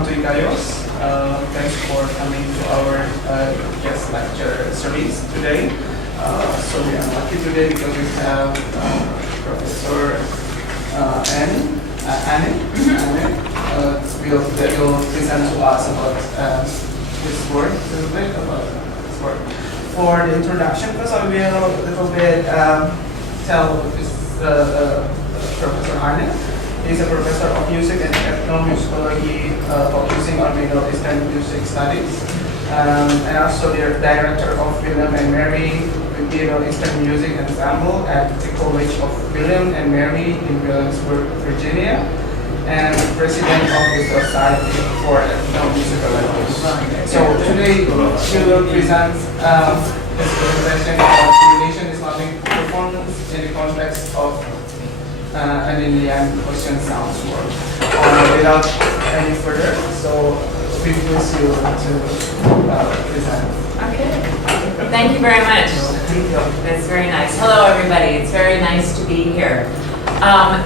welcome to ICAIOS. Thanks for coming to our guest lecture series today. So we are lucky today because we have Professor Annie will present to us about his work, a little bit about his work. For the introduction, first I will a little bit tell Professor Annie. He's a professor of music and ethnomusicology, focusing on Middle Eastern music studies, and also the director of William and Mary Middle Eastern Music Ensemble at the College of William and Mary in Williamsburg, Virginia, and president of the Society for Ethnomusicology. So today she will present this presentation of Indonesian Islamic performance in the context of an Indian Ocean sounds work. Without any further, so we please you to present. Okay. Thank you very much. That's very nice. Hello everybody. It's very nice to be here.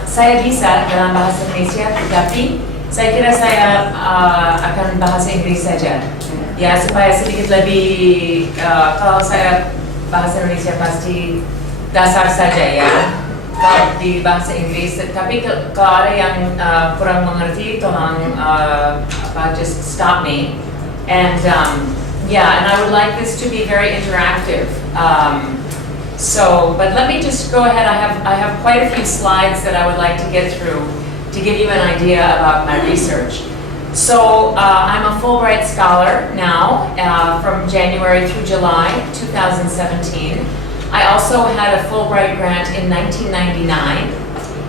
Saya bisa dalam bahasa Indonesia, tetapi saya kira saya akan bahasa Inggris saja. Ya, supaya sedikit lebih, kalau saya bahasa Indonesia pasti dasar saja ya. Kalau di bahasa Inggris, tapi kalau ada yang kurang mengerti, tolong just stop me. And yeah, and I would like this to be very interactive. But let me just go ahead. I have quite a few slides that I would like to get through to give you an idea about my research. So I'm a Fulbright scholar now from January through July 2017. I also had a Fulbright grant in 1999,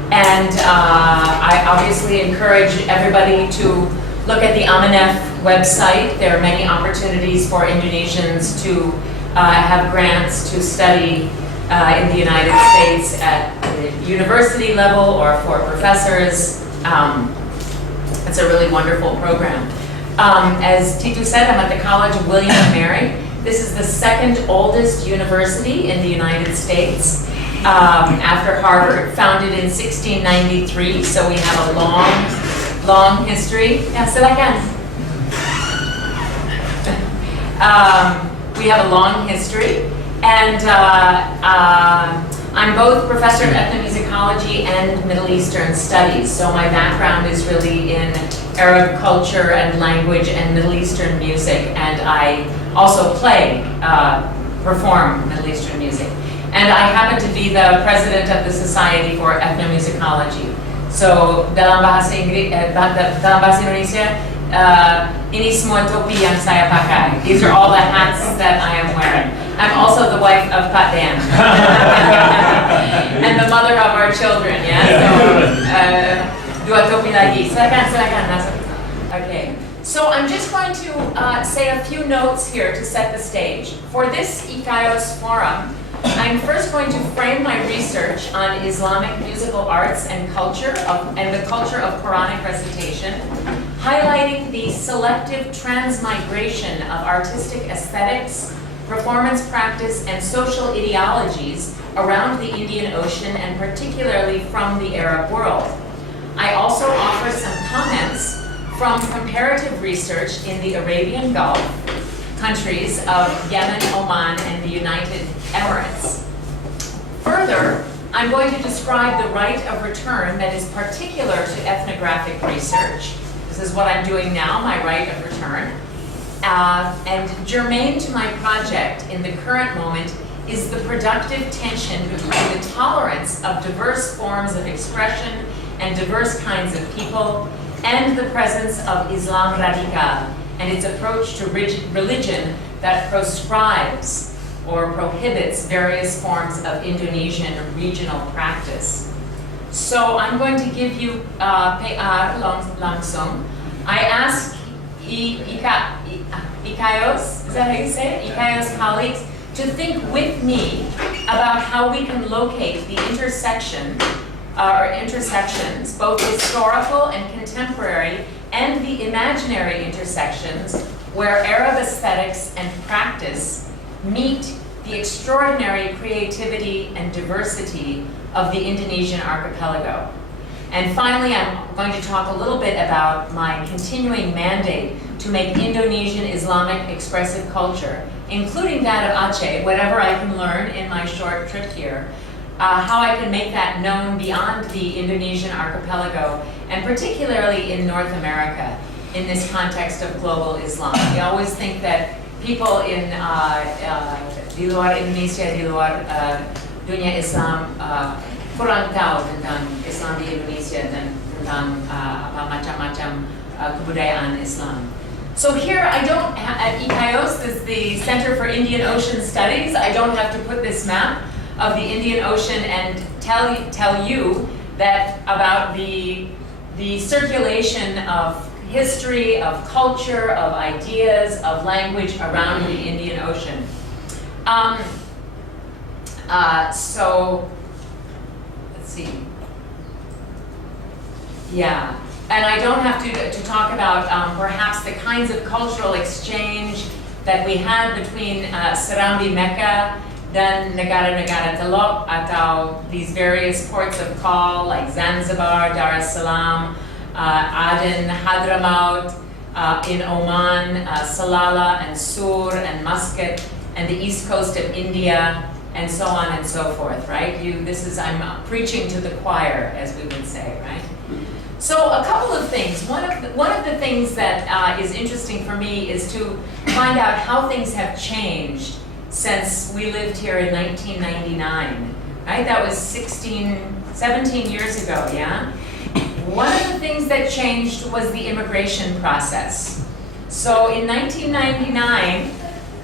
and I obviously encourage everybody to look at the Amanef website. There are many opportunities for Indonesians to have grants to study in the United States at the university level or for professors. It's a really wonderful program. As Titu said, I'm at the College of William and Mary. This is the second oldest university in the United States, after Harvard, founded in 1693, so we have a long history. Yeah, silakan. We have a long history, and I'm both professor of ethnomusicology and Middle Eastern studies, so my background is really in Arab culture and language and Middle Eastern music, and I also perform Middle Eastern music. And I happen to be the president of the Society for Ethnomusicology. So dalam bahasa Indonesia, ini semua topi yang saya pakai. These are all the hats that I am wearing. I'm also the wife of Pak Dan. And the mother of our children, yeah? So, dua topi lagi. Silakan. Okay. So I'm just going to say a few notes here to set the stage. For this ICAIOS forum, I'm first going to frame my research on Islamic musical arts and culture and the culture of Quranic recitation, highlighting the selective transmigration of artistic aesthetics, performance practice, and social ideologies around the Indian Ocean and particularly from the Arab world. I also offer some comments from comparative research in the Arabian Gulf countries of Yemen, Oman, and the United Emirates. Further, I'm going to describe the right of return that is particular to ethnographic research. This is what I'm doing now, my right of return. And germane to my project in the current moment is the productive tension between the tolerance of diverse forms of expression and diverse kinds of people, and the presence of Islam radical and its approach to religion that proscribes or prohibits various forms of Indonesian regional practice. So I'm going to give you PR langsung. I asked ICAIOS, is that how you say it? ICAIOS colleagues to think with me about how we can locate the intersections, both historical and contemporary, and the imaginary intersections where Arab aesthetics and practice meet the extraordinary creativity and diversity of the Indonesian archipelago. And finally, I'm going to talk a little bit about my continuing mandate to make Indonesian Islamic expressive culture, including that of Aceh, whatever I can learn in my short trip here, how I can make that known beyond the Indonesian archipelago, and particularly in North America, in this context of global Islam. We always think that people in di luar Indonesia, di luar dunia Islam, kurang tahu tentang Islam di Indonesia dan tentang macam-macam kebudayaan Islam. So here I don't, at ICAIOS, this is the Center for Indian Ocean Studies, I don't have to put this map of the Indian Ocean and tell you that about the circulation of history, of culture, of ideas, of language around the Indian Ocean. So, let's see. Yeah, and I don't have to talk about perhaps the kinds of cultural exchange that we had between Serambi Mecca dan negara-negara Teluk atau these various ports of call like Zanzibar, Dar es Salaam, Aden, Hadramaut, in Oman, Salalah and Sur and Muscat, and the east coast of India, and so on and so forth, right? I'm preaching to the choir, as we would say, right? So a couple of things. One of the things that is interesting for me is to find out how things have changed since we lived here in 1999, right? That was 17 years ago, yeah? One of the things that changed was the immigration process. So in 1999,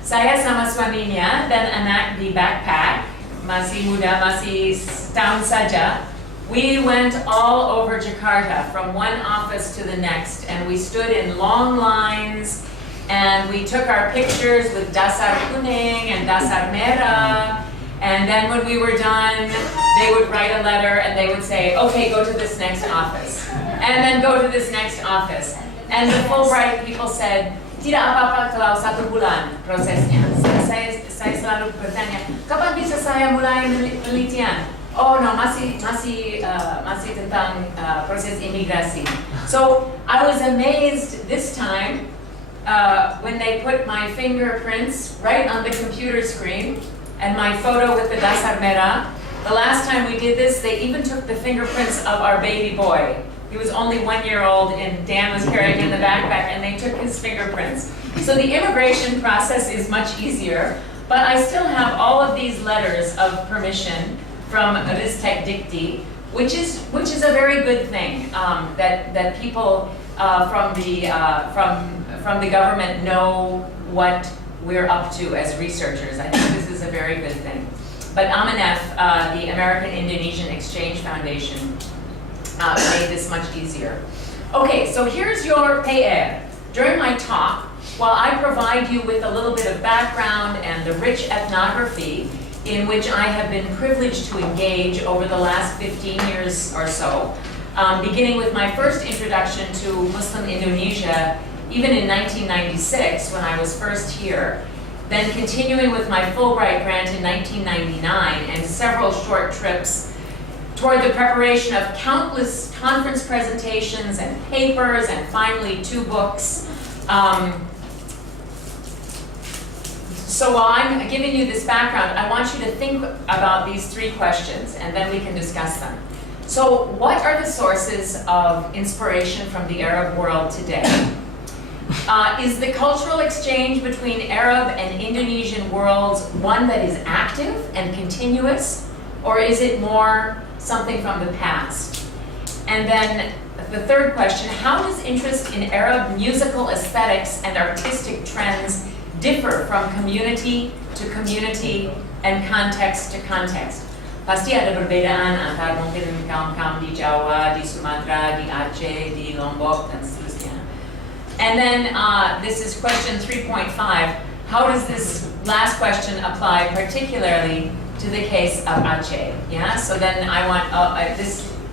saya sama suaminya dan anak di backpack, masih muda, masih setahun saja, we went all over Jakarta from one office to the next, and we stood in long lines, and we took our pictures with dasar kuning and dasar merah, and then when we were done, they would write a letter and they would say, okay, go to this next office, and then go to this next office. And the Fulbright people said, tidak apa-apa kalau 1 bulan prosesnya. Saya selalu bertanya, kapan bisa saya mulai penelitian? Oh no, masih tentang proses imigrasi. So I was amazed this time when they put my fingerprints right on the computer screen and my photo with the dasar merah. The last time we did this, they even took the fingerprints of our baby boy. He was only 1 year old and Dan was carrying in the backpack, and they took his fingerprints. So the immigration process is much easier, but I still have all of these letters of permission from Ristek Dikti, which is a very good thing, that people from the government know what we're up to as researchers. I think this is a very good thing. But AMINEF, the American Indonesian Exchange Foundation, made this much easier. Okay, so here's your PR. During my talk, while I provide you with a little bit of background and the rich ethnography in which I have been privileged to engage over the last 15 years or so, beginning with my first introduction to Muslim Indonesia, even in 1996 when I was first here, then continuing with my Fulbright grant in 1999 and several short trips toward the preparation of countless conference presentations and papers, and finally 2 books. So while I'm giving you this background, I want you to think about these 3 questions, and then we can discuss them. So what are the sources of inspiration from the Arab world today? Is the cultural exchange between Arab and Indonesian worlds one that is active and continuous, or is it more something from the past? And then the third question, how does interest in Arab musical aesthetics and artistic trends differ from community to community and context to context? Pasti ada perbedaan antara mungkin kaum-kaum di Jawa, di Sumatera, di Aceh, di Lombok, dan seterusnya. And then this is question 3.5. How does this last question apply particularly to the case of Aceh? Yeah, so then I want,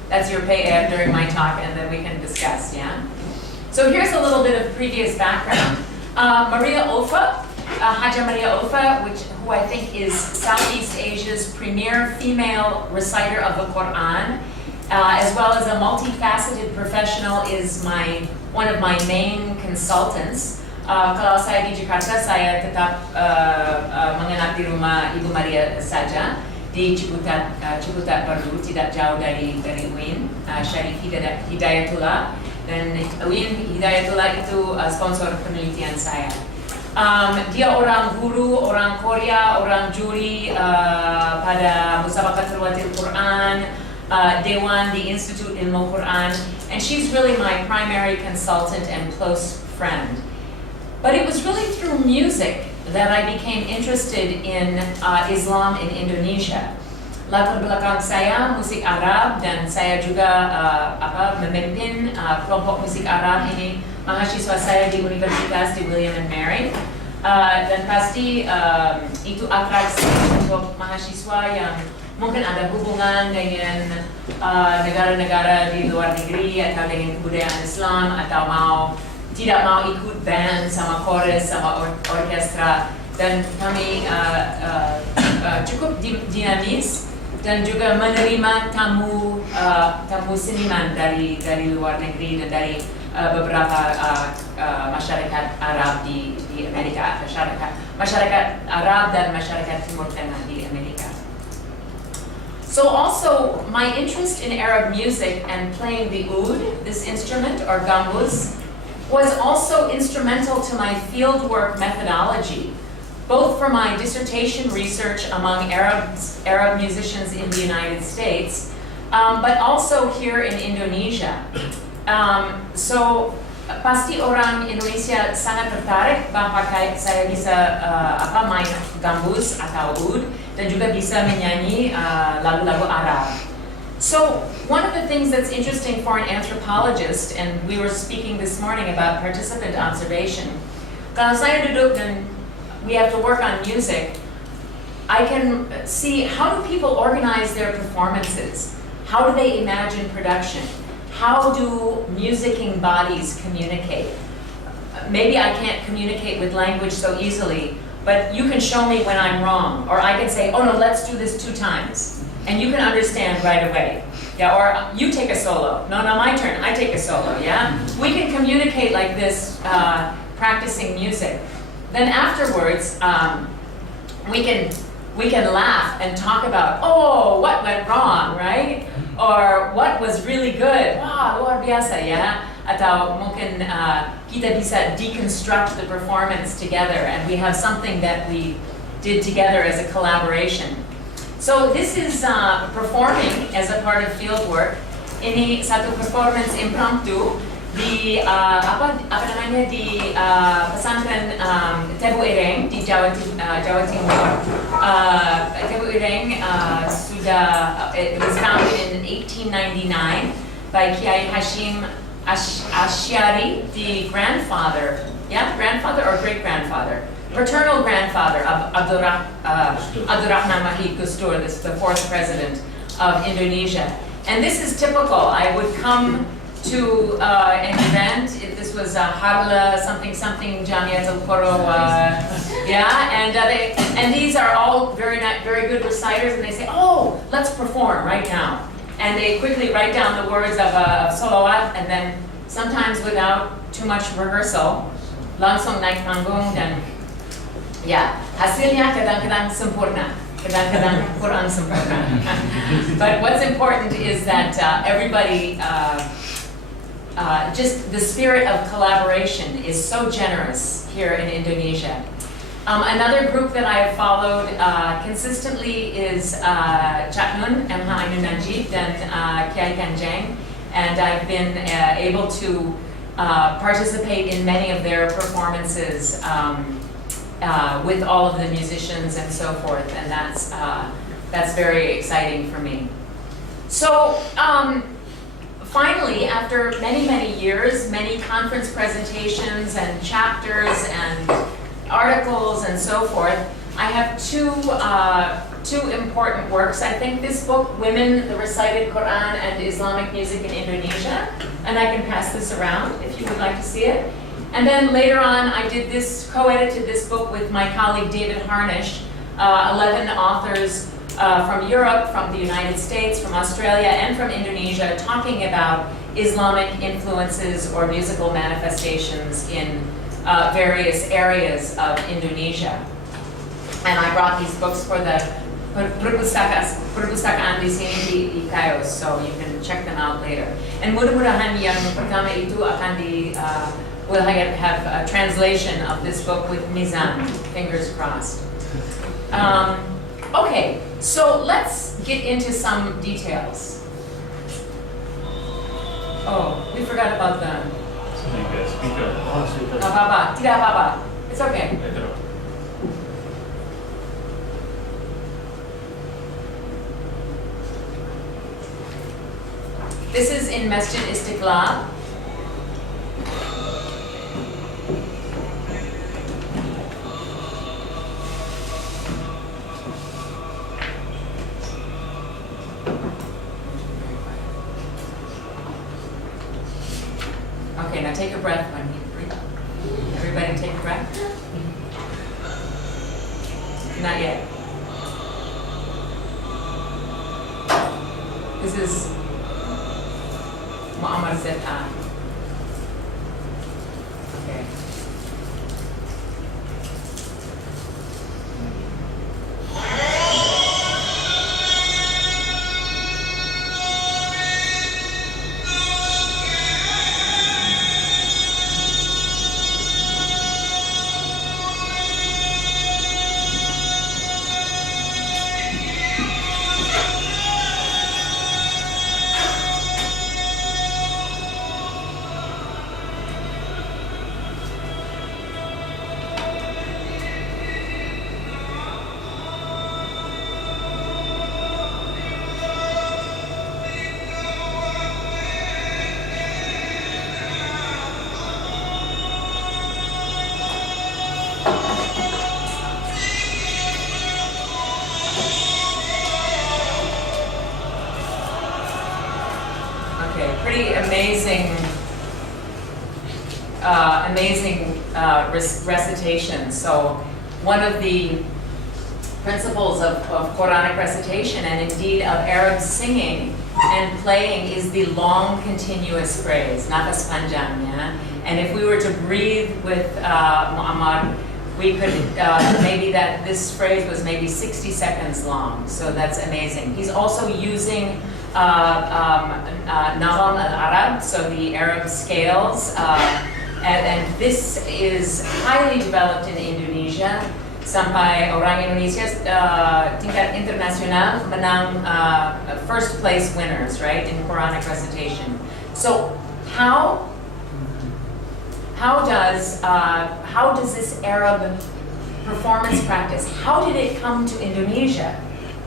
that's your PR during my talk, and then we can discuss, yeah? So here's a little bit of previous background. Maria Ulfa, Haja Maria Ulfa, who I think is Southeast Asia's premier female reciter of the Quran, as well as a multifaceted professional, is one of my main consultants. Kalau saya di Jakarta, saya tetap menginap di rumah Ibu Maria saja di Ciputat Baru, tidak jauh dari UIN, Syarif Hidayatullah, dan UIN Hidayatullah itu sponsor penelitian saya. Dia orang guru, orang Korea, orang juri pada Musabaqat Terwatil Quran, Dewan di Institute Ilmu Quran, and she's really my primary consultant and close friend. But it was really through music that I became interested in Islam in Indonesia. Latar belakang saya musik Arab, dan saya juga memimpin kelompok musik Arab ini, mahasiswa saya di Universitas di William and Mary. Dan pasti itu atraksi untuk mahasiswa yang mungkin ada hubungan dengan negara-negara di luar negeri atau dengan kebudayaan Islam, atau tidak mau ikut band sama chorus sama orkestra, dan kami cukup dinamis dan juga menerima tamu seniman dari luar negeri dan dari beberapa masyarakat Arab di Amerika, masyarakat Arab dan masyarakat Timur Tengah di Amerika. So also my interest in Arab music and playing the oud, this instrument, or gambus, was also instrumental to my fieldwork methodology, both for my dissertation research among Arab musicians in the United States, but also here in Indonesia. So pasti orang Indonesia sangat tertarik bahwa saya bisa main gambus atau oud, dan juga bisa menyanyi lagu-lagu Arab. So one of the things that's interesting for an anthropologist, and we were speaking this morning about participant observation, kalau saya duduk dan we have to work on music, I can see how do people organize their performances? How do they imagine production? How do musicking bodies communicate? Maybe I can't communicate with language so easily, but you can show me when I'm wrong, or I can say, oh no, let's do this 2 times. And you can understand right away. Yeah, or you take a solo. No, my turn, I take a solo, yeah? We can communicate like this, practicing music. Then afterwards, we can laugh and talk about, oh, what went wrong, right? Or what was really good. Wow, luar biasa, ya? Atau mungkin kita bisa deconstruct the performance together, and we have something that we did together as a collaboration. So this is performing as a part of fieldwork. Ini satu performance impromptu di di pesantren Tebu Ireng di Jawa Timur. Tebu Ireng it was founded in 1899 by Kiai Hashim Asyari, the grandfather or great-grandfather, paternal grandfather of Abdurrahman Mahid Gustur, this is the 4th president of Indonesia. And this is typical. I would come to an event, this was Harla something Jamiatul Quro, and these are all very good reciters, and they say, oh, let's perform right now. And they quickly write down the words of Salawat, and then sometimes without too much rehearsal, langsung naik panggung, dan hasilnya kadang-kadang sempurna, kadang-kadang kurang sempurna. But what's important is that everybody, just the spirit of collaboration is so generous here in Indonesia. Another group that I have followed consistently is Chatnun, MH Ainun Najib, and Kiai Kanjeng, and I've been able to participate in many of their performances with all of the musicians and so forth, and that's very exciting for me. So finally, after many years, many conference presentations and chapters and articles and so forth, I have two important works. I think this book, Women, the Recited Quran and Islamic Music in Indonesia, and I can pass this around if you would like to see it. And then later on, I did co-edited this book with my colleague David Harnish, 11 authors from Europe, from the United States, from Australia, and from Indonesia, talking about Islamic influences or musical manifestations in various areas of Indonesia. And I brought these books for the perpustakaan di sini di ICAIOS, so you can check them out later. And mudah-mudahan yang pertama itu akan we'll have a translation of this book with Mizan, fingers crossed. Okay, so let's get into some details. Oh, we forgot about the... Speaker. Tidak apa-apa, tidak apa-apa. It's okay. This is in Masjid Istiqlal. Okay, now take a breath when you breathe. Everybody take a breath. Not yet. This is Muammar Zeta. Okay. Pretty amazing, recitation. So one of the principles of Quranic recitation, and indeed of Arab singing and playing, is the long continuous phrase, nafas panjang, yeah? And if we were to breathe with Muammar, we could, maybe this phrase was maybe 60 seconds long, so that's amazing. He's also using Nagam al-Arab, so the Arab scales, and this is highly developed in Indonesia. Sampai orang Indonesia tingkat internasional menang first place winners, right, in Quranic recitation. So how does this Arab performance practice, how did it come to Indonesia?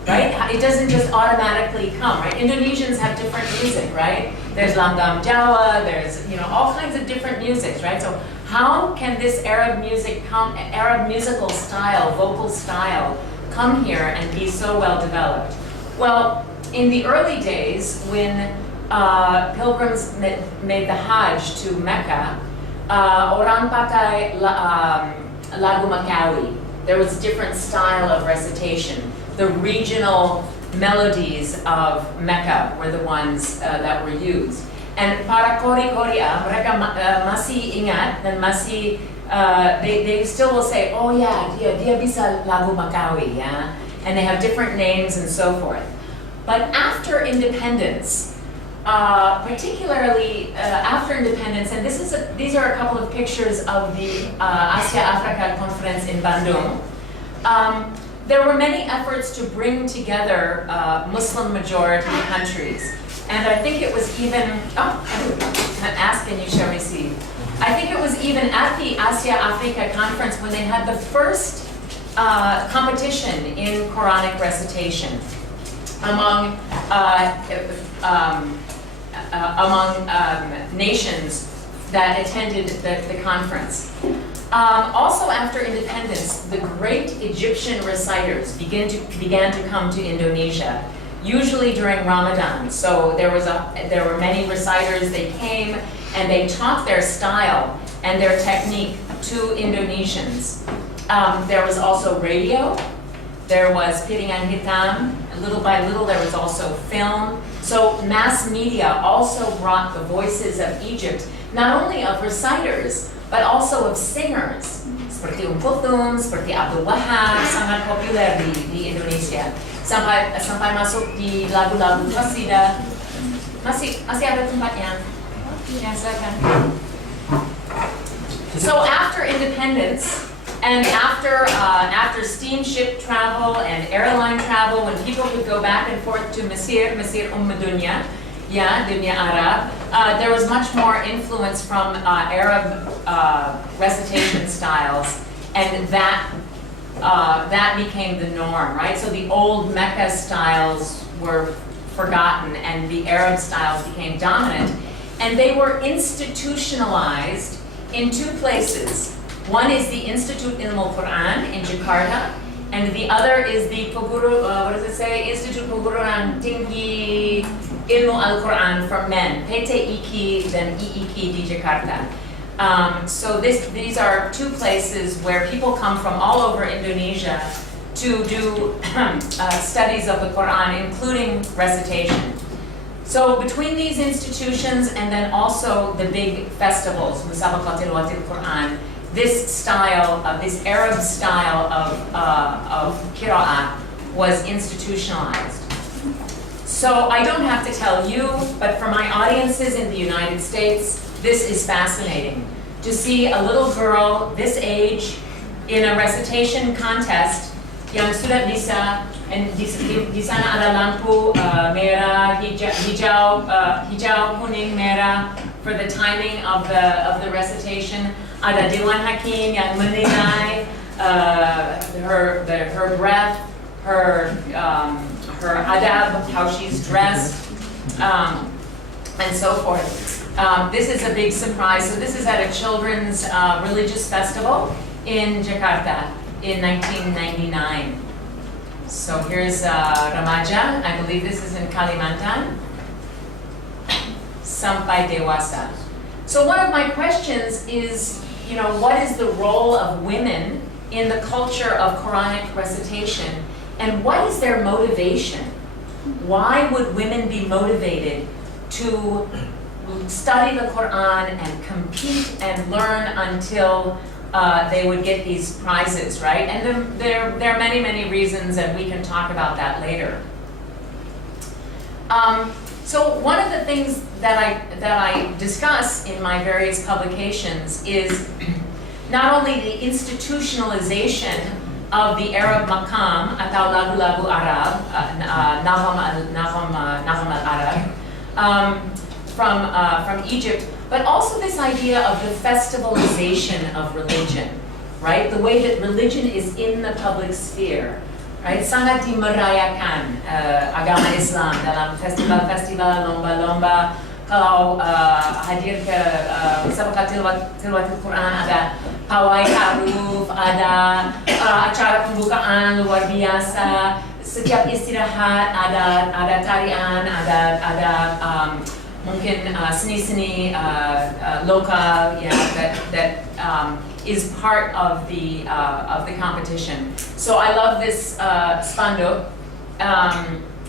Right? It doesn't just automatically come, right? Indonesians have different music, right? There's langgam Jawa, there's, all kinds of different musics, right? So how can this Arab musical style, vocal style, come here and be so well developed? Well, in the early days, when pilgrims made the Hajj to Mecca, orang pakai lagu Makawi. There was a different style of recitation. The regional melodies of Mecca were the ones that were used. And para kori-koria, mereka masih ingat dan masih, they still will say, oh yeah, dia bisa lagu Makawi, yeah? And they have different names and so forth. But after independence, particularly after independence, and these are a couple of pictures of the Asia-Africa conference in Bandung, there were many efforts to bring together Muslim-majority countries. And I think it was even, ask and you shall receive. I think it was even at the Asia-Africa conference when they had the first competition in Quranic recitation among nations that attended the conference. Also after independence, the great Egyptian reciters began to come to Indonesia, usually during Ramadan. So there were many reciters. They came and they taught their style and their technique to Indonesians. There was also radio. there was piringan hitam, and little by little there was also film. So mass media also brought the voices of Egypt, not only of reciters, but also of singers. Seperti Kulthum, seperti Abdul Wahab, sangat populer di Indonesia. Sampai masuk di lagu-lagu qasidah. Masih ada tempatnya. Ya, silakan. So after independence, and after steamship travel and airline travel, when people would go back and forth to Mesir Dunya, Dunya Arab, there was much more influence from Arab recitation styles, and that became the norm, right? So the old Mecca styles were forgotten, and the Arab styles became dominant, and they were institutionalized in two places. One is the Institute Ilmu Al-Quran in Jakarta, and the other is the Institute Perguruan Tinggi Ilmu Al-Quran for Men, PT IKI dan IIKI di Jakarta. So these are two places where people come from all over Indonesia to do studies of the Quran, including recitation. So between these institutions and then also the big festivals, Musabaqatil Watil Quran, this Arab style of qira'ah was institutionalized. So I don't have to tell you, but for my audiences in the United States, this is fascinating. To see a little girl this age in a recitation contest yang sudah bisa, and di sana ada lampu merah, hijau, kuning, merah for the timing of the recitation. Ada Dewan Hakim yang menilai her breath, her adab, how she's dressed, and so forth. This is a big surprise. So this is at a children's religious festival in Jakarta in 1999. So here's Remaja. I believe this is in Kalimantan. Sampai Dewasa. So one of my questions is, what is the role of women in the culture of Quranic recitation, and what is their motivation? Why would women be motivated to study the Quran and compete and learn until they would get these prizes, right? And there are many, many reasons, and we can talk about that later. So one of the things that I discuss in my various publications is not only the institutionalization of the Arab maqam atau lagu-lagu Arab, naham al-Arab, from Egypt, but also this idea of the festivalization of religion, right? The way that religion is in the public sphere. Right, sangat dimerayakan agama Islam dalam festival-festival, lomba-lomba. Kalau hadir ke Musabaqatil Watil Quran, ada pawai ta'aruf, ada acara pembukaan luar biasa. Setiap istirahat ada tarian, ada mungkin seni-seni lokal, that is part of the competition. So I love this spanduk.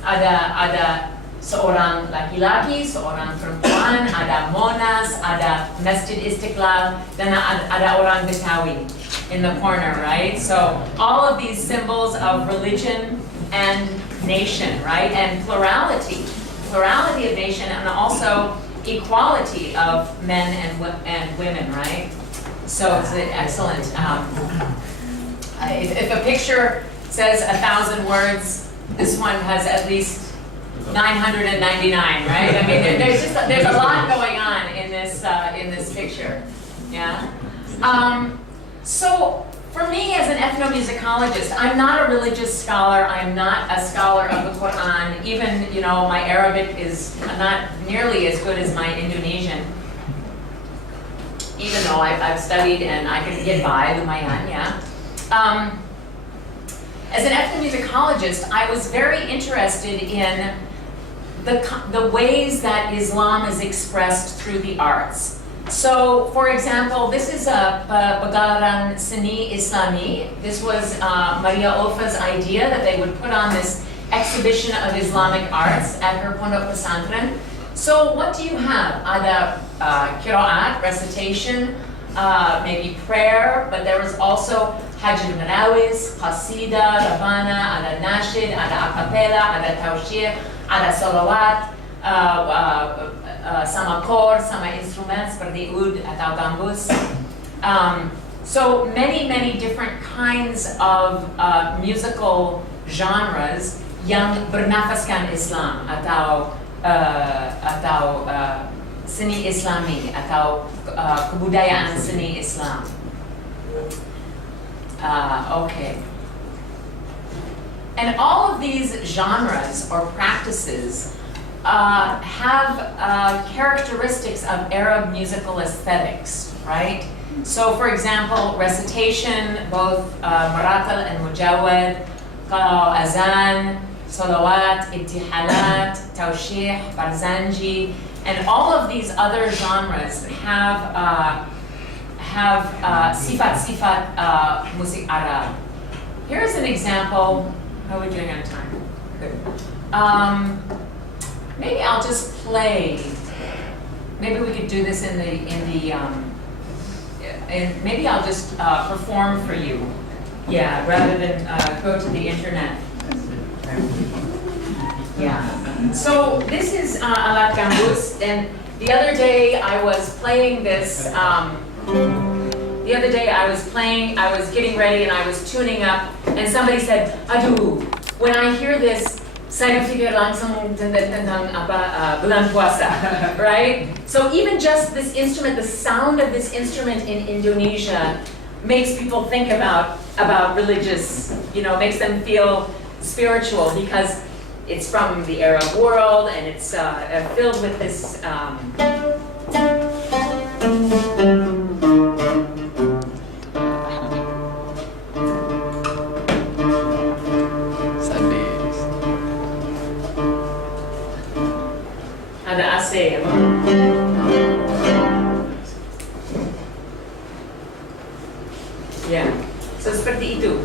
Ada seorang laki-laki, seorang perempuan, ada Monas, ada Masjid Istiqlal, dan ada orang Betawi in the corner, right? So all of these symbols of religion and nation, right? And plurality of nation, and also equality of men and women, right? So it's excellent. If a picture says 1,000 words, this one has at least 999, right? I mean, there's a lot going on in this picture. Yeah. So for me as an ethnomusicologist, I'm not a religious scholar. I'm not a scholar of the Quran. Even my Arabic is not nearly as good as my Indonesian. Even though I've studied and I can get by, lumayan, yeah. As an ethnomusicologist, I was very interested in the ways that Islam is expressed through the arts. So, for example, this is a Pagalaran Seni Islami. This was Maria Ulfa's idea that they would put on this exhibition of Islamic arts at her Pondok Pesantren. So what do you have? Ada qiraat, recitation, maybe prayer, but there was also Hajj al-Marawis, Qasida, Rabana, ada Nashid, ada Acapella, ada Tawshir, ada Salawat, sama kor, sama instrumen seperti ud atau gambus. So many different kinds of musical genres yang bernafaskan Islam atau seni Islami atau kebudayaan seni Islam. Okay. And all of these genres or practices have characteristics of Arab musical aesthetics, right? So, for example, recitation, both maratal and mujawad, azan, salawat, ibtihalat, tawshih, barzanji, and all of these other genres have sifat-sifat musik Arab. Here's an example. How are we doing on time? Good. Maybe I'll just play. Maybe we could do this and maybe I'll just perform for you. Yeah, rather than go to the internet. Yeah. So this is alat gambus, and the other day I was playing this. The other day I was getting ready and I was tuning up, and somebody said, "Aduh, when I hear this, saya pikir langsung tentang bulan puasa," right? So even just this instrument, the sound of this instrument in Indonesia makes people think about religious, makes them feel spiritual because it's from the Arab world and it's filled with this ada AC. Ya, so seperti itu.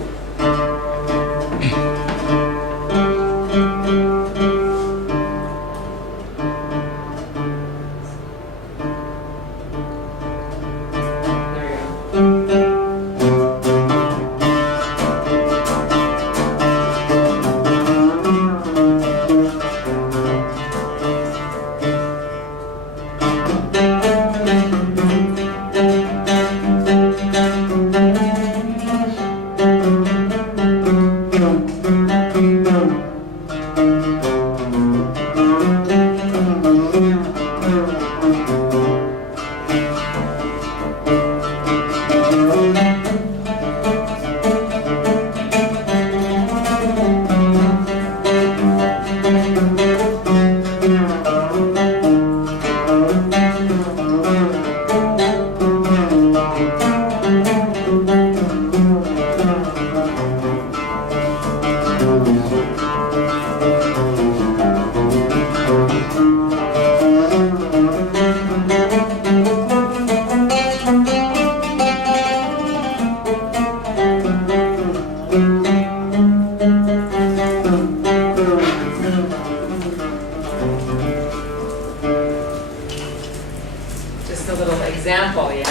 Just a little example, yeah.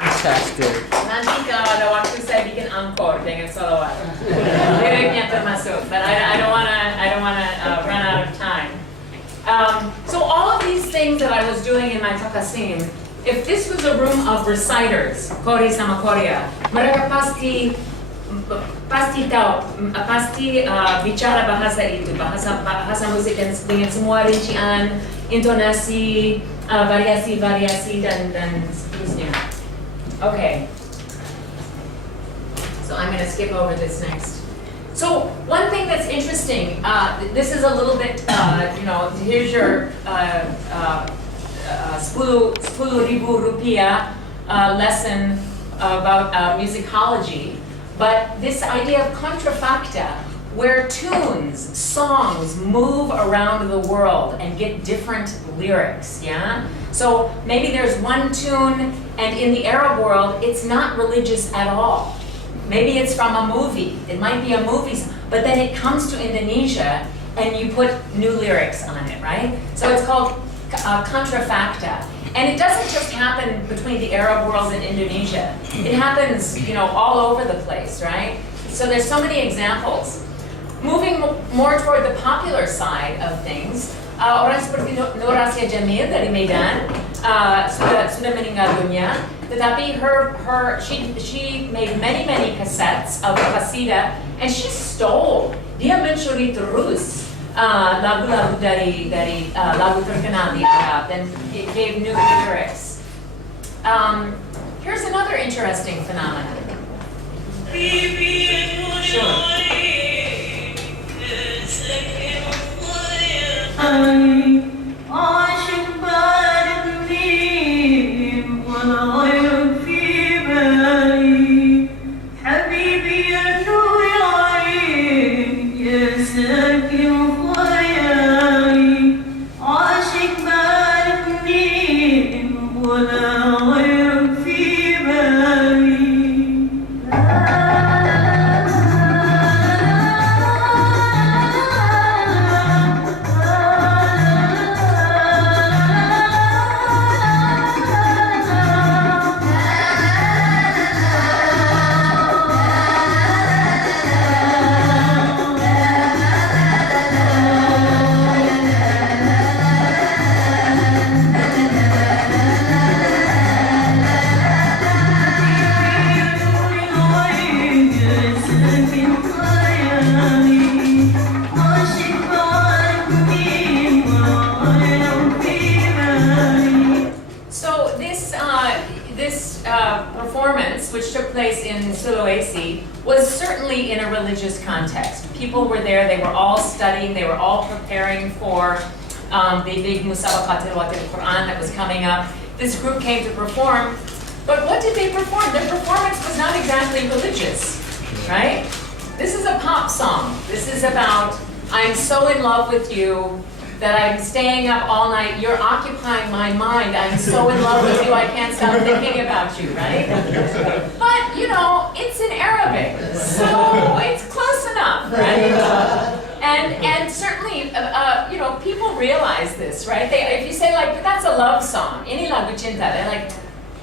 Fantastic. Nanti kalau ada waktu saya bikin angkor dengan salawat. Liriknya termasuk, but I don't wanna run out of time. So all of these things that I was doing in my takasim, if this was a room of reciters, Kori sama Korea, mereka pasti bicara bahasa itu, bahasa musik dengan semua rincian, intonasi, variasi dan seterusnya. Okay. So I'm going to skip over this next. So one thing that's interesting, this is a little bit, here's your 10,000 rupiah lesson about musicology. But this idea of contrafacta where tunes, songs move around the world and get different lyrics, yeah? So maybe there's one tune, and in the Arab world, it's not religious at all. Maybe it's from a movie. It might be a movie, but then it comes to Indonesia, and you put new lyrics on it, right? So it's called contrafacta. And it doesn't just happen between the Arab world and Indonesia. It happens, all over the place, right? So there's so many examples. Moving more toward the popular side of things, orang seperti Nur Asia Jamil dari Medan sudah meninggal dunia, tetapi she made many cassettes of qasida, and she stole. Dia mencuri terus lagu-lagu dari lagu terkenal di Arab, and it gave new lyrics. Here's another interesting phenomenon. Sure. Performance, which took place in Sulawesi, was certainly in a religious context. People were there, they were all studying, they were all preparing for the big Musabaqatil Quran that was coming up. This group came to perform, but what did they perform? Their performance was not exactly religious, right? This is a pop song. This is about, I'm so in love with you that I'm staying up all night, you're occupying my mind, I'm so in love with you, I can't stop thinking about you, right? But, it's in Arabic, so it's close enough, right? And certainly, people realize this, right? If you say, but that's a love song, ini lagu cinta, they're like,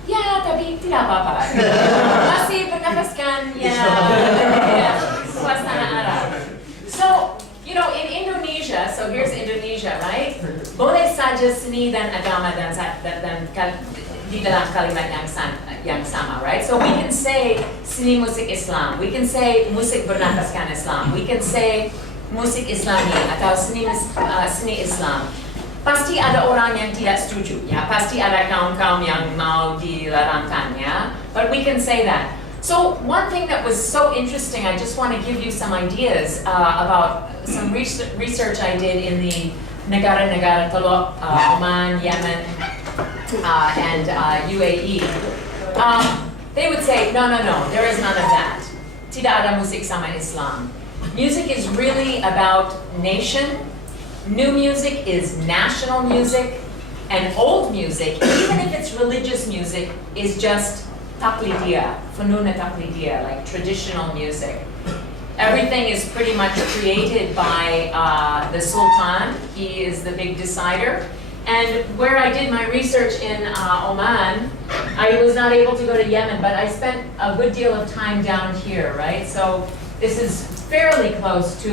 ya, tapi tidak apa-apa. Masih bernafaskan, suasana Arab. So, in Indonesia, so here's Indonesia, right? Boleh saja seni dan agama dan di dalam kalimat yang sama, right? So we can say seni musik Islam, we can say musik bernafaskan Islam, we can say musik Islami atau seni Islam. Pasti ada orang yang tidak setuju, ya. Pasti ada kaum-kaum yang mau dilarangkan, ya. But we can say that. So one thing that was so interesting, I just want to give you some ideas about some research I did in the negara-negara Teluk, Oman, Yemen, and UAE. They would say, no, there is none of that. Tidak ada musik sama Islam. Music is really about nation. New music is national music. And old music, even if it's religious music, is just taqlidiyah, fununa taqlidiyah, like traditional music. Everything is pretty much created by the Sultan. He is the big decider. And where I did my research in Oman, I was not able to go to Yemen, but I spent a good deal of time down here, right? So this is fairly close to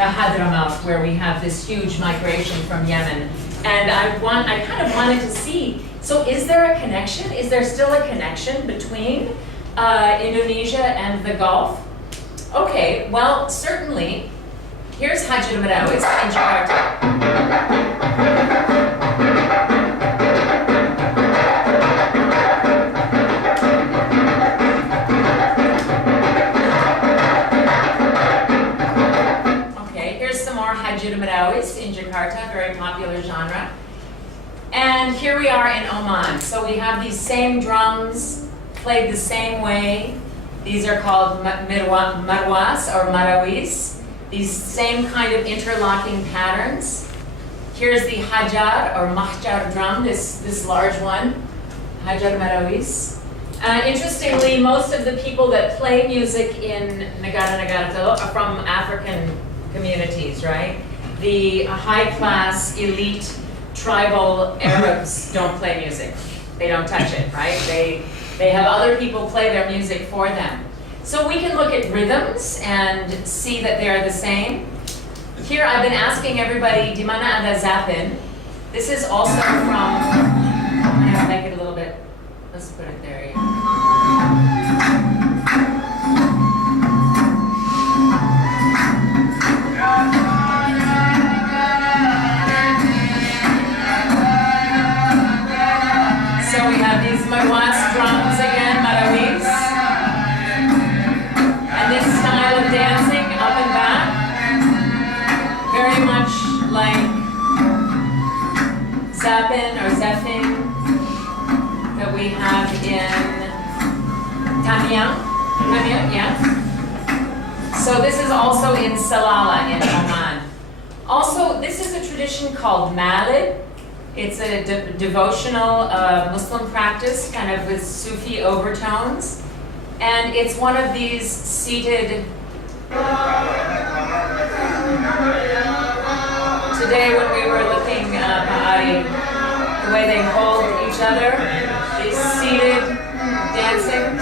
the Hadramaut, where we have this huge migration from Yemen. And I kind of wanted to see, so is there a connection? Is there still a connection between Indonesia and the Gulf? Okay, well, certainly. Here's Haji Merawis in Jakarta. Okay, here's some more Haji Merawis in Jakarta, very popular genre. And here we are in Oman. So we have these same drums, played the same way. These are called marwas or marawis. these same kind of interlocking patterns. Here's the hajar or mahjar drum, this large one, hajar marawis. Interestingly, most of the people that play music in Negara-Negara are from African communities, right? The high-class, elite, tribal Arabs don't play music. They don't touch it, right? They have other people play their music for them. So we can look at rhythms and see that they're the same. Here I've been asking everybody, di mana ada zapin? This is also from, I'm gonna make it a little bit, let's put it there, yeah. So we have these marwas drums again, marawis. And this style of dancing up and back, very much like zapin or zefin that we have in Tamiang, yeah. So this is also in Salalah in Oman. Also, this is a tradition called Malid. It's a devotional Muslim practice, kind of with Sufi overtones. And it's one of these seated, today when we were looking at the way they hold each other, these seated dancing.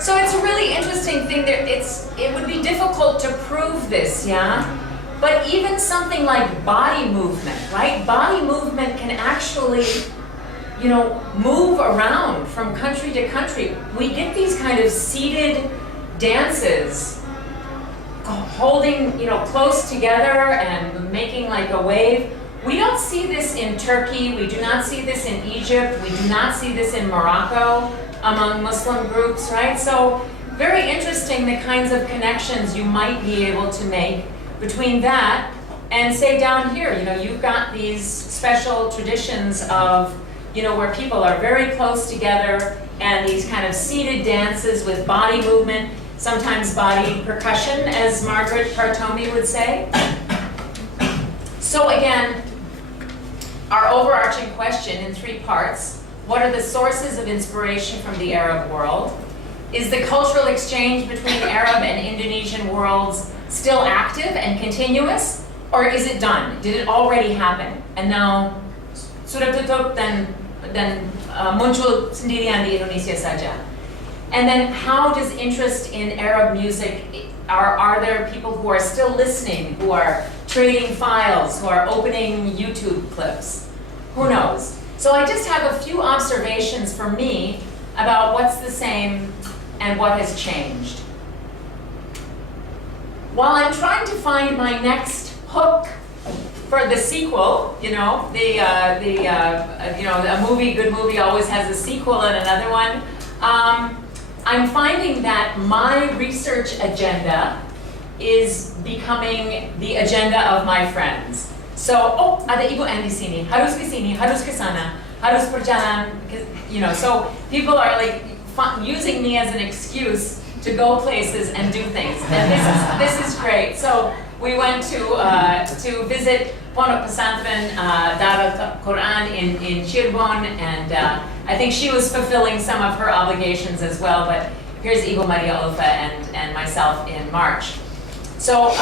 So it's a really interesting thing. It would be difficult to prove this, yeah? But even something like body movement, right? Body movement can actually, you know, move around from country to country. We get these kind of seated dances, holding, you know, close together and making like a wave. We don't see this in Turkey. We do not see this in Egypt. We do not see this in Morocco among Muslim groups, right? So very interesting the kinds of connections you might be able to make between that and say down here, you know, you've got these special traditions of, you know, where people are very close together and these kind of seated dances with body movement, sometimes body percussion, as Margaret Partomi would say. So again, our overarching question in 3 parts: what are the sources of inspiration from the Arab world? Is the cultural exchange between Arab and Indonesian worlds still active and continuous? Or is it done? Did it already happen? And now sudah tutup dan muncul sendirian di Indonesia saja. And then how does interest in Arab music, are there people who are still listening, who are trading files, who are opening YouTube clips? Who knows? So I just have a few observations for me about what's the same and what has changed. While I'm trying to find my next hook for the sequel, you know, you know, a good movie always has a sequel and another one. I'm finding that my research agenda is becoming the agenda of my friends. So, oh, ada Ibu Ann di sini, harus ke sini, harus ke sana, harus berjalan, you know, so people are like using me as an excuse to go places and do things. And this is great. So we went to visit Pondok Pesantren Darul Quran in Cirebon, and I think she was fulfilling some of her obligations as well. But here's Ibu Maria Ulfa and myself in March. So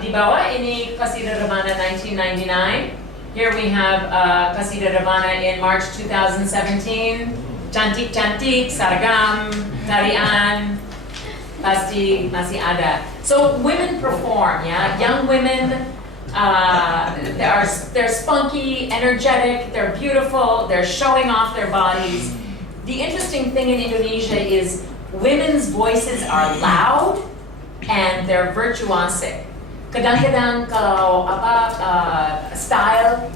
di bawah ini Qasida Rebana 1999. Here we have Qasida Rebana in March 2017. Cantik-cantik, sargam, tarian, pasti masih ada. So women perform, yeah? Young women, they're spunky, energetic, they're beautiful, they're showing off their bodies. The interesting thing in Indonesia is women's voices are loud and they're virtuosic. Kadang-kadang kalau style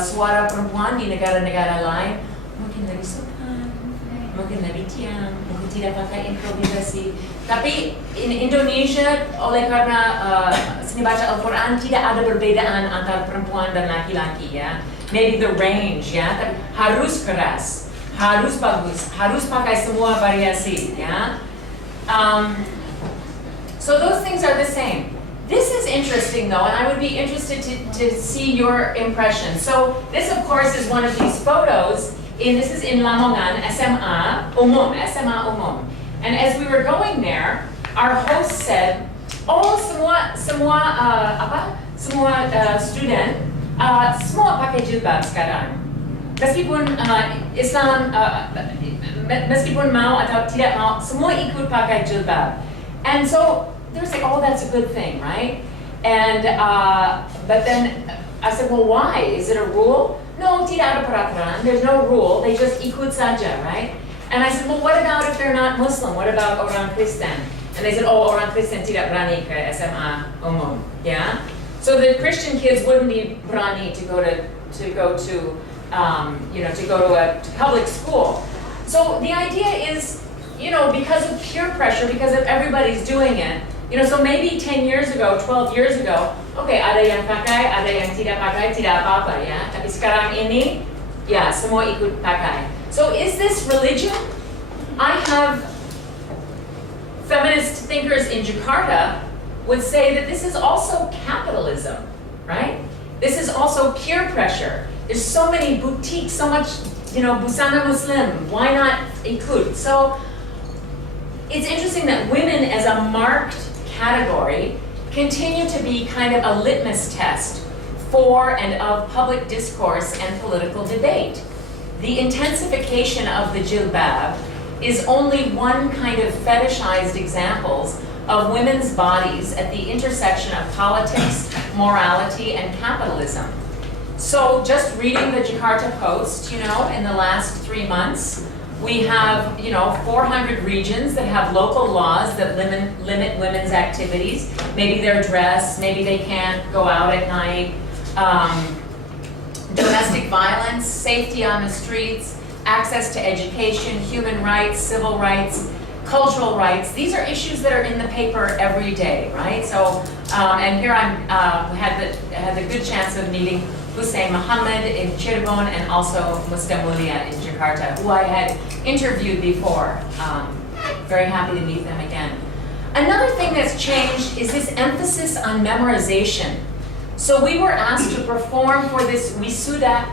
suara perempuan di negara-negara lain mungkin lebih sopan, mungkin lebih tiang, mungkin tidak pakai improvisasi. Tapi in Indonesia, oleh karena seni baca Al-Quran tidak ada perbedaan antara perempuan dan laki-laki, ya. maybe the range, ya. Harus keras, harus bagus, harus pakai semua variasi, ya. So those things are the same. This is interesting though, and I would be interested to see your impression. So this of course is one of these photos, this is in Lamongan, SMA Umum. And as we were going there, our host said, oh semua student, semua pakai jilbab sekarang. Meskipun Islam, meskipun mau atau tidak mau, semua ikut pakai jilbab. And so they were saying, oh, that's a good thing, right? And, but then I said, well, why? Is it a rule? No, tidak ada peraturan. There's no rule. They just ikut saja, right? And I said, well, what about if they're not Muslim? What about orang Kristen? And they said, oh, orang Kristen tidak berani ke SMA umum, yeah? So the Christian kids wouldn't be berani to go to a public school. So the idea is, because of peer pressure, because of everybody's doing it, so maybe 10 years ago, 12 years ago, okay, ada yang pakai, ada yang tidak pakai, tidak apa-apa, ya. Tapi sekarang ini, ya, semua ikut pakai. So is this religion? I have feminist thinkers in Jakarta would say that this is also capitalism, right? This is also peer pressure. There's so many boutiques, so much, busana Muslim, why not ikut? So it's interesting that women as a marked category continue to be kind of a litmus test for and of public discourse and political debate. The intensification of the jilbab is only one kind of fetishized examples of women's bodies at the intersection of politics, morality, and capitalism. So just reading the Jakarta Post, in the last 3 months, we have, 400 regions that have local laws that limit women's activities. Maybe their dress, maybe they can't go out at night. Domestic violence, safety on the streets, access to education, human rights, civil rights, cultural rights. These are issues that are in the paper every day, right? So, and here I had the good chance of meeting Hussein Muhammad in Cirebon and also Mustamulia in Jakarta, who I had interviewed before. Very happy to meet them again. Another thing that's changed is this emphasis on memorization. So we were asked to perform for this Wisuda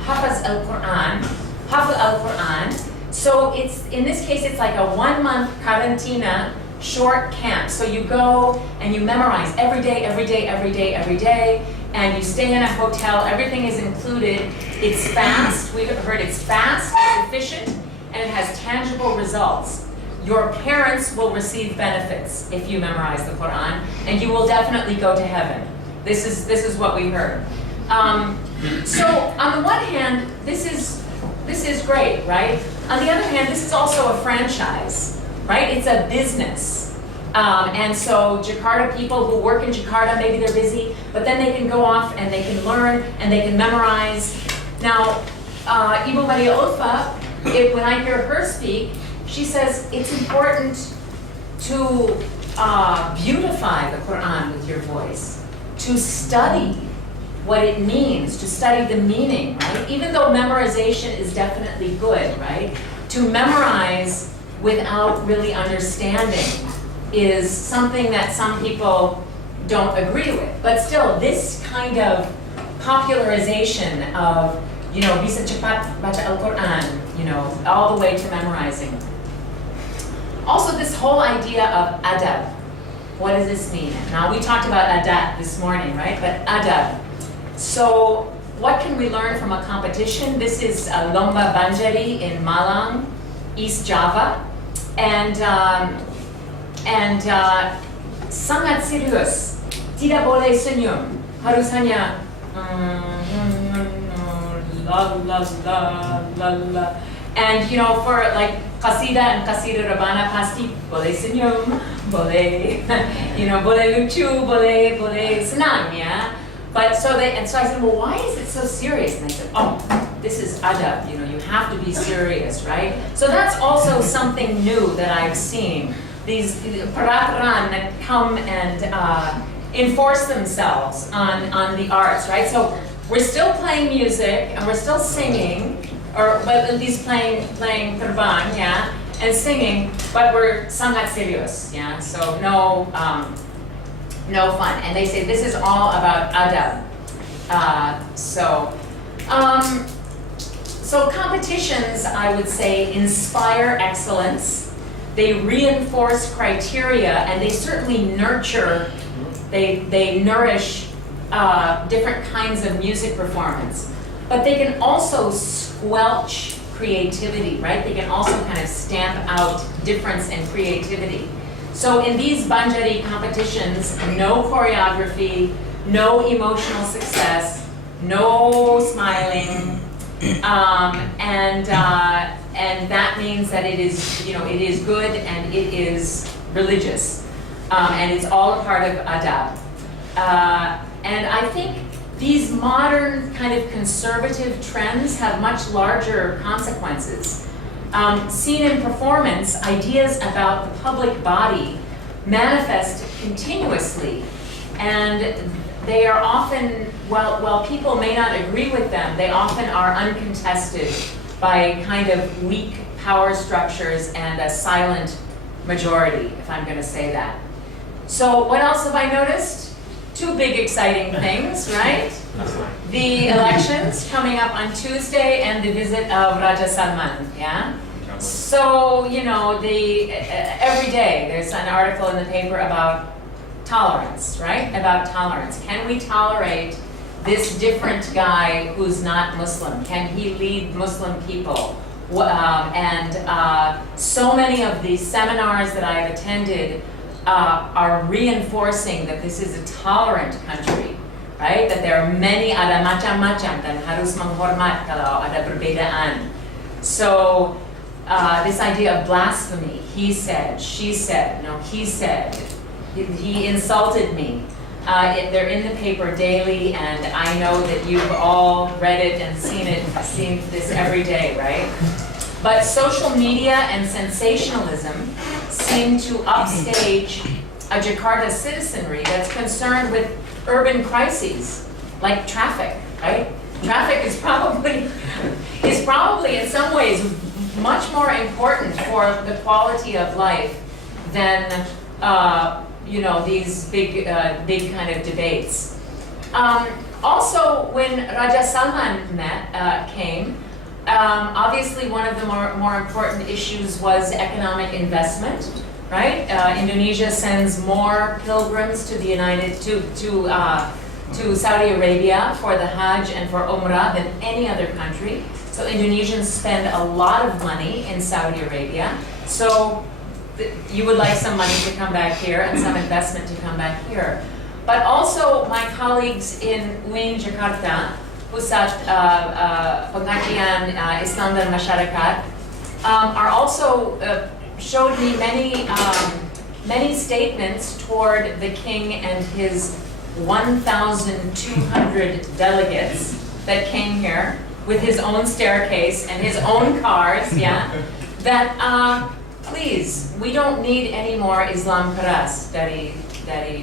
Hafaz al-Quran. So in this case, it's like a 1-month karantina short camp. So you go and you memorize every day, and you stay in a hotel, everything is included. It's fast, we've heard it's fast, it's efficient, and it has tangible results. Your parents will receive benefits if you memorize the Quran, and you will definitely go to heaven. This is what we heard. So on the one hand, this is great, right? On the other hand, this is also a franchise, right? It's a business. And so Jakarta people who work in Jakarta, maybe they're busy, but then they can go off and they can learn and they can memorize. Now, Ibu Maria Ulfa, when I hear her speak, she says it's important to beautify the Quran with your voice, to study what it means, to study the meaning, right? Even though memorization is definitely good, right? To memorize without really understanding is something that some people don't agree with. But still, this kind of popularization of, bisa cepat baca Al-Quran, all the way to memorizing. Also, this whole idea of adab. What does this mean? Now, we talked about adat this morning, right? But adab. So, what can we learn from a competition? This is Lomba Banjari in Malang, East Java. And sangat serius, tidak boleh senyum, harus hanya la la la la la. And for like qasida and qasida rabana pasti boleh senyum, boleh boleh lucu, boleh senang, ya. But so I said, well, why is it so serious? And they said, oh, this is adab, you have to be serious, right? So that's also something new that I've seen. These peraturan that come and enforce themselves on the arts, right? So we're still playing music and we're still singing, or well, at least playing terbang, yeah, and singing, but we're sangat serious, yeah. So no fun. And they say this is all about adab. So competitions, I would say, inspire excellence. They reinforce criteria, and they certainly nurture. They nourish different kinds of music performance. But they can also squelch creativity, right? They can also kind of stamp out difference and creativity. So in these Banjari competitions, no choreography, no emotional success, no smiling, and that means that it is, it is good and it is religious, and it's all a part of adab. And I think these modern kind of conservative trends have much larger consequences. Seen in performance, ideas about the public body manifest continuously, and they are often, while people may not agree with them, they often are uncontested by kind of weak power structures and a silent majority, if I'm going to say that. So what else have I noticed? Two big exciting things, right? The elections coming up on Tuesday and the visit of Raja Salman, yeah? So, every day there's an article in the paper about tolerance, right? About tolerance. Can we tolerate this different guy who's not Muslim? Can he lead Muslim people? So many of the seminars that I've attended are reinforcing that this is a tolerant country, right? That there are many, ada macam-macam, dan harus menghormat kalau ada perbedaan. So this idea of blasphemy, he said, she said, no, he said, he insulted me. They're in the paper daily, and I know that you've all read it and seen this every day, right? But social media and sensationalism seem to upstage a Jakarta citizenry that's concerned with urban crises, like traffic, right? Traffic is probably in some ways much more important for the quality of life than these big kind of debates. Also, when Raja Salman came, obviously one of the more important issues was economic investment, right? Indonesia sends more pilgrims to to Saudi Arabia for the Hajj and for Umrah than any other country. So Indonesians spend a lot of money in Saudi Arabia. So you would like some money to come back here and some investment to come back here. But also my colleagues in UIN Jakarta, Pusat Pengajian Islam dan Masyarakat, are also showed me many statements toward the king and his 1,200 delegates that came here with his own staircase and his own cars, yeah, that please, we don't need any more Islam keras dari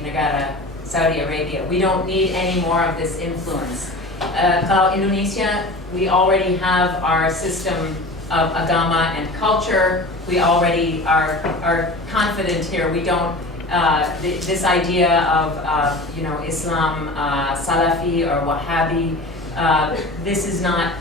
negara Saudi Arabia. We don't need any more of this influence. Kalau Indonesia, we already have our system of agama and culture. We already are confident here. We don't, this idea of Islam Salafi or Wahhabi, this is not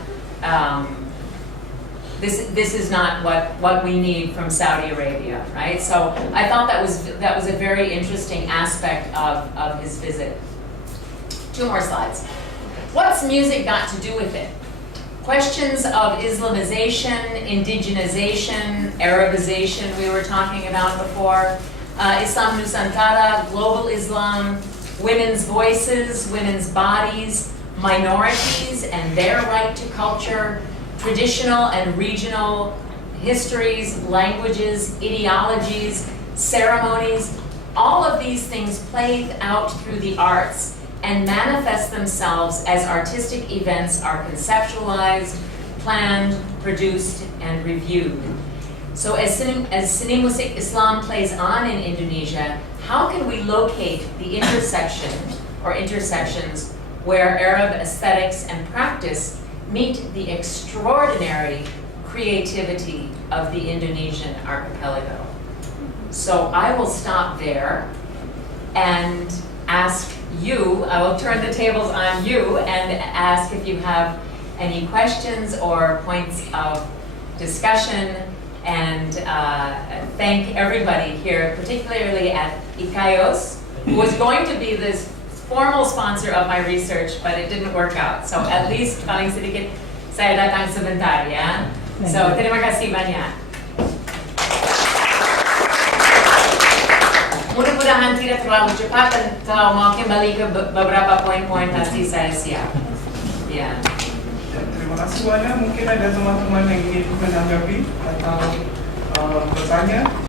this is not what we need from Saudi Arabia, right? So I thought that was a very interesting aspect of his visit. Two more slides. What's music got to do with it? Questions of Islamization, indigenization, Arabization we were talking about before, Islam Nusantara, global Islam, women's voices, women's bodies, minorities and their right to culture, traditional and regional histories, languages, ideologies, ceremonies, all of these things played out through the arts and manifest themselves as artistic events are conceptualized, planned, produced, and reviewed. So as Seni Musik Islam plays on in Indonesia, how can we locate the intersection or intersections where Arab aesthetics and practice meet the extraordinary creativity of the Indonesian archipelago. So I will stop there and ask you, I will turn the tables on you and ask if you have any questions or points of discussion, and thank everybody here, particularly at ICAIOS, who was going to be this formal sponsor of my research, but it didn't work out. So at least paling sedikit saya datang sebentar, ya. So terima kasih banyak. Mudah-mudahan tidak terlalu cepat, dan kalau mau kembali ke beberapa poin-poin pasti saya siap. Ya. Ya, terima kasih banyak. Mungkin ada teman-teman yang ingin menanggapi atau bertanya.